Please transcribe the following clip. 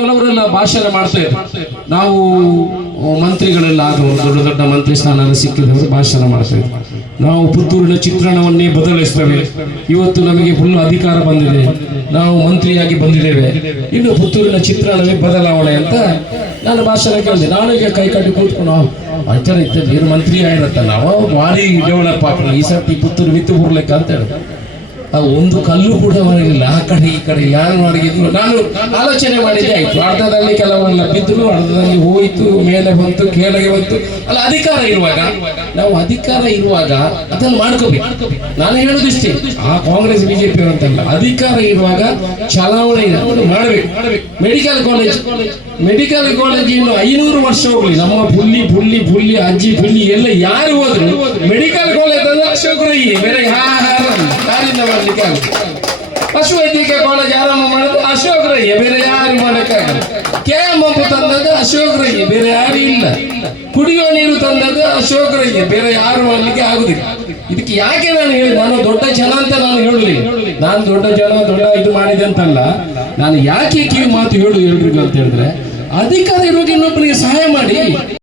ಕೆಲವರೆಲ್ಲ ಭಾಷಣ ಮಾಡ್ತೇವೆ. ನಾವು ಮಂತ್ರಿಗಳೆಲ್ಲ ಆದವರು, ದೊಡ್ಡ ದೊಡ್ಡ ಮಂತ್ರಿ ಸ್ಥಾನ ಸಿಕ್ಕಿದವರು ಭಾಷಣ ಮಾಡ್ತೇವೆ. ನಾವು ಪುತ್ತೂರಿನ ಚಿತ್ರಣವನ್ನೇ ಬದಲಿಸ್ತೇವೆ. ಇವತ್ತು ನಮಗೆ ಫುಲ್ ಅಧಿಕಾರ ಬಂದಿದೆ, ನಾವು ಮಂತ್ರಿಯಾಗಿ ಬಂದಿದ್ದೇವೆ, ಇನ್ನು ಪುತ್ತೂರಿನ ಚಿತ್ರಣವೇ ಬದಲಾವಣೆ ಅಂತ ನಾನು ಭಾಷಣ ಕೇಳಿದೆ. ನಾನು ಈಗ ಕೈ ಕಟ್ಟಿ ಕೂತ್ಕೊಂಡು ಆಚಾರ ಇತ್ತು ನೀರು ಮಂತ್ರಿ ಆಗಿರತ್ತ, ನಾವು ಭಾರಿ ಡೆವಲಪ್ ಆಗ್ತದೆ ಈ ಸರ್ತಿ ಪುತ್ತೂರು ವಿತ್ತು ಬರ್ಲಿಕ್ಕೆ ಅಂತ ಹೇಳಿ ಒಂದು ಕಲ್ಲು ಕೂಡ ಮಾಡಲಿಲ್ಲ. ಆ ಕಡೆ ಈ ಕಡೆ ಯಾರು ಮಾಡಿದ್ರು ನಾನು ಆಲೋಚನೆ ಮಾಡಿದ್ದೆ ಆಯ್ತು. ಅರ್ಧದಲ್ಲಿ ಕೆಲವರೆಲ್ಲ ಬಿದ್ದರು, ಅರ್ಧದಲ್ಲಿ ಹೋಯ್ತು, ಮೇಲೆ ಬಂತು, ಕೆಳಗೆ ಬಂತು. ಅಲ್ಲ, ಅಧಿಕಾರ ಇರುವಾಗ ಅದನ್ನು ಮಾಡ್ಕೋಬೇಕು. ನಾನು ಹೇಳುದಿಷ್ಟೇ, ಆ ಕಾಂಗ್ರೆಸ್ ಬಿಜೆಪಿ ಅಂತಲ್ಲ, ಅಧಿಕಾರ ಇರುವಾಗ ಚಲಾವಣೆ ಮಾಡಬೇಕು. ಮೆಡಿಕಲ್ ಕಾಲೇಜ್ ಇನ್ನು 500 ವರ್ಷ ಹೋಗ್ಲಿ, ನಮ್ಮ ಪುಲ್ಲಿ ಅಜ್ಜಿ ಪುಲ್ಲಿ ಎಲ್ಲ ಯಾರು ಹೋದ್ರು ಮೆಡಿಕಲ್ ಕಾಲೇಜ್ ಅಂದ್ರೆ ಅಶೋಕರಯ್ಯ, ಬೇರೆ ಯಾರಿಂದ ಮಾಡ್ಲಿಕ್ಕೆ ಆಗುತ್ತೆ. ಪಶು ವೈದ್ಯಕೀಯ ಕಾಲೇಜ್ ಆರಂಭ ಮಾಡೋದು ಅಶೋಕರಯ್ಯ, ಬೇರೆ ಯಾರು ಮಾಡಕ್ಕಾಗಲ್ಲ. KM ತಂದದ್ದು ಅಶೋಕರಯ್ಯ, ಬೇರೆ ಯಾರು ಇಲ್ಲ. ಕುಡಿಯುವ ನೀರು ತಂದದ್ದು ಅಶೋಕರಯ್ಯ, ಬೇರೆ ಯಾರು ಮಾಡ್ಲಿಕ್ಕೆ ಆಗುದಿಲ್ಲ. ಇದಕ್ಕೆ ಯಾಕೆ ನಾನು ಹೇಳಿ, ನಾನು ದೊಡ್ಡ ಜನ ಅಂತ ನಾನು ಹೇಳಲಿಲ್ಲ. ನಾನು ದೊಡ್ಡ ಇದು ಮಾಡಿದೆ ಅಂತಲ್ಲ. ನಾನು ಯಾಕೆ ಕಿವಿ ಮಾತು ಎಲ್ರಿಗೂ ಅಂತ ಹೇಳಿದ್ರೆ, ಅಧಿಕಾರ ಇರುವಾಗ ಇನ್ನೊಬ್ಬನಿಗೆ ಸಹಾಯ ಮಾಡಿ.